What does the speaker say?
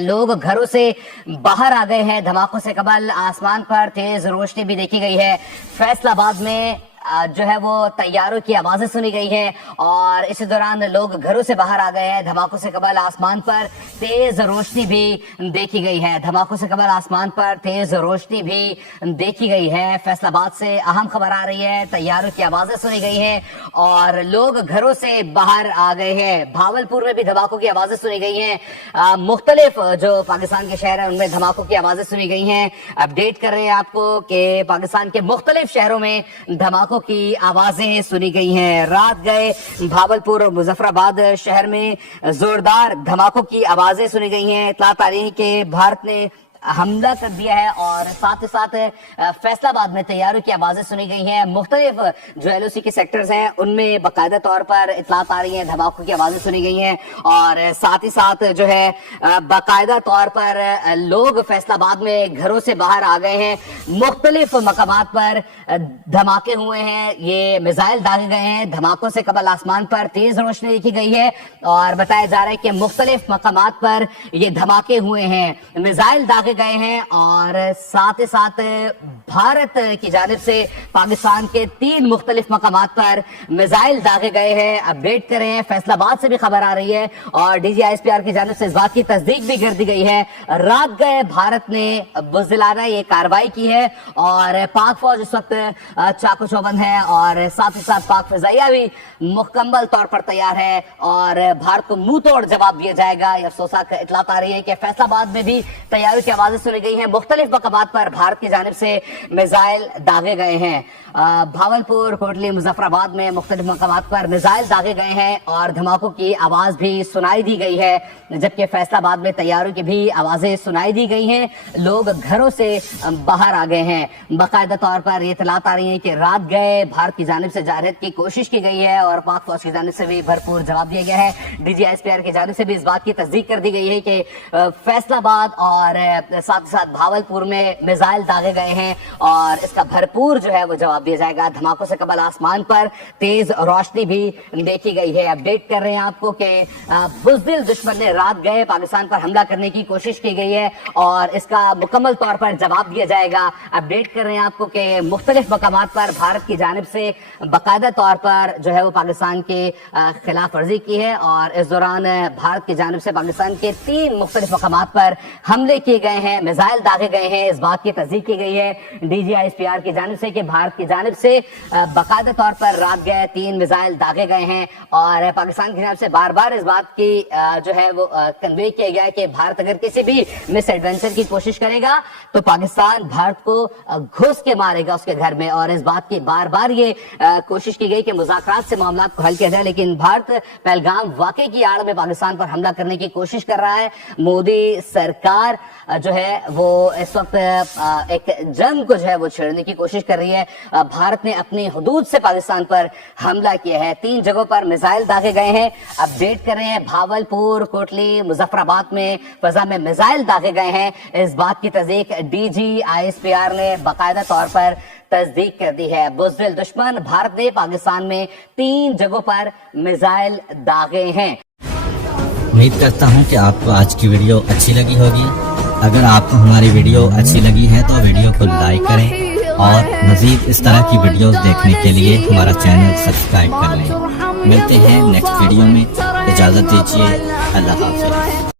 लोग घरों से बाहर आ गए हैं। धमाकों से कबल आसमान पर तेज रोशनी भी देखी गई है। फैसलाबाद में जो है वो तैयारों की आवाजें सुनी गई हैं और इसी दौरान लोग घरों से बाहर आ गए हैं। धमाकों से कबल आसमान पर तेज रोशनी भी देखी गई है। धमाकों से कबल आसमान पर तेज रोशनी भी देखी गई है। फैसलाबाद से अहम खबर आ रही है, तैयारों की आवाजें सुनी गई हैं और लोग घरों से बाहर आ गए हैं। भावलपुर में भी धमाकों की आवाजें सुनी गई हैं। मुख्तलिफ जो पाकिस्तान के शहर हैं उनमें धमाकों की आवाजें सुनी गई हैं। अपडेट कर रहे हैं आपको कि पाकिस्तान के मुख्तलिफ शहरों में धमाकों की आवाजें सुनी गई हैं। रात गए भावलपुर और मुजफ्फराबाद शहर में जोरदार धमाकों की आवाजें सुनी गई हैं। इत्तलात आ रही है कि भारत ने हमला कर दिया है और साथ ही साथ फैसलाबाद में तैयारों की आवाजें सुनी गई हैं। मुख्तलिफ जो LOC के सेक्टर्स हैं उनमें बाकायदा तौर पर इत्तलात आ रही हैं, धमाकों की आवाजें सुनी गई हैं और साथ ही साथ जो है बाकायदा तौर पर लोग फैसलाबाद में घरों से बाहर आ गए हैं। मुख्तलिफ मकामात पर धमाके हुए हैं, ये मिसाइल दागे गए हैं। धमाकों से कबल आसमान पर तेज रोशनी देखी गई है और बताया जा रहा है कि मुख्तलिफ मकामात पर ये धमाके हुए हैं, मिसाइल दागे गए हैं और साथ ही साथ भारत की जानिब से पाकिस्तान के 3 मुख्तलिफ मकामात पर मिसाइल दागे गए हैं। अपडेट कर रहे हैं, फैसलाबाद से भी खबर आ रही है और DG ISPR की जानिब से इस बात की तस्दीक भी कर दी गई है। रात गए भारत ने बुज़दिलाना ये कार्रवाई की है और पाक फौज इस वक्त चाको चौबंद है और साथ ही साथ पाक फिजाइया भी मुकम्मल तौर पर तैयार है और भारत को मुंह तोड़ जवाब दिया जाएगा। ये अफसोसनाक इत्तलात आ रही है कि फैसलाबाद में भी तैयारियों की आवाजें सुनी गई हैं। मुख्तलिफ मकामात पर भारत की जानिब से मिसाइल दागे गए हैं। भावलपुर, कोटली, मुजफ्फराबाद में मुख्तलिफ मकामात पर मिसाइल दागे गए हैं और धमाकों की आवाज भी सुनाई दी गई है, जबकि फैसलाबाद में तैयारों की भी आवाजें सुनाई दी गई हैं। लोग घरों से बाहर आ गए हैं। बाकायदा तौर पर ये इत्तलात आ रही है कि रात गए भारत की जानिब से जारहत की कोशिश की गई है और पाक फौज की जानिब से भी भरपूर जवाब दिया गया है। DG ISPR की जानिब से भी इस बात की तस्दीक कर दी गई है कि फैसलाबाद और साथ ही साथ भावलपुर में मिसाइल दागे गए हैं और इसका भरपूर जो है वो जवाब दिया जाएगा। धमाकों से कबल आसमान पर तेज रोशनी भी देखी गई है। अपडेट कर रहे हैं आपको कि बुज़दिल दुश्मन ने रात गए पाकिस्तान पर हमला करने की कोशिश की गई है और इसका मुकम्मल तौर पर जवाब दिया जाएगा। अपडेट कर रहे हैं आपको कि मुख्तलिफ मकामात पर भारत की जानिब से बाकायदा तौर पर जो है वो पाकिस्तान के खिलाफ वर्जी की है और इस दौरान भारत की जानिब से पाकिस्तान के 3 मुख्तलिफ मकामात पर हमले किए गए हैं, मिसाइल दागे गए हैं। इस बात की तस्दीक की गई है DG ISPR की जानिब से कि भारत की जानिब से बाकायदा तौर पर रात गए 3 मिसाइल दागे गए हैं और पाकिस्तान की जानिब से बार बार इस बात की जो है वो कन्वे किया गया है कि भारत अगर किसी भी मिस एडवेंचर की कोशिश करेगा तो पाकिस्तान भारत को घुस के मारेगा उसके घर में और इस बात की बार बार ये कोशिश की गई कि मुज़ाकरात से मामला को हल किया जाए, लेकिन भारत पहलगाम वाक़े की आड़ में पाकिस्तान पर हमला करने की कोशिश कर रहा है। मोदी सरकार जो है वो इस वक्त एक जंग को जो है वो छेड़ने की कोशिश कर रही है। भारत ने अपनी हुदूद से पाकिस्तान पर हमला किया है, 3 जगहों पर मिसाइल दागे गए हैं। अपडेट कर रहे हैं, भावलपुर, कोटली, मुजफ्फराबाद में फजा में मिसाइल दागे गए हैं। इस बात की तस्दीक DG ISPR ने बाकायदा तौर पर तस्दीक कर दी है। बुज़दिल दुश्मन भारत ने पाकिस्तान में 3 जगहों पर मिसाइल दागे हैं। उम्मीद करता हूं कि आपको आज की वीडियो अच्छी लगी होगी। अगर आपको हमारी वीडियो अच्छी लगी है तो वीडियो को लाइक करें और मजीद इस तरह की वीडियोस देखने के लिए हमारा चैनल सब्सक्राइब कर लें। मिलते हैं नेक्स्ट वीडियो में, इजाज़त दीजिए, अल्लाह हाफ़िज़।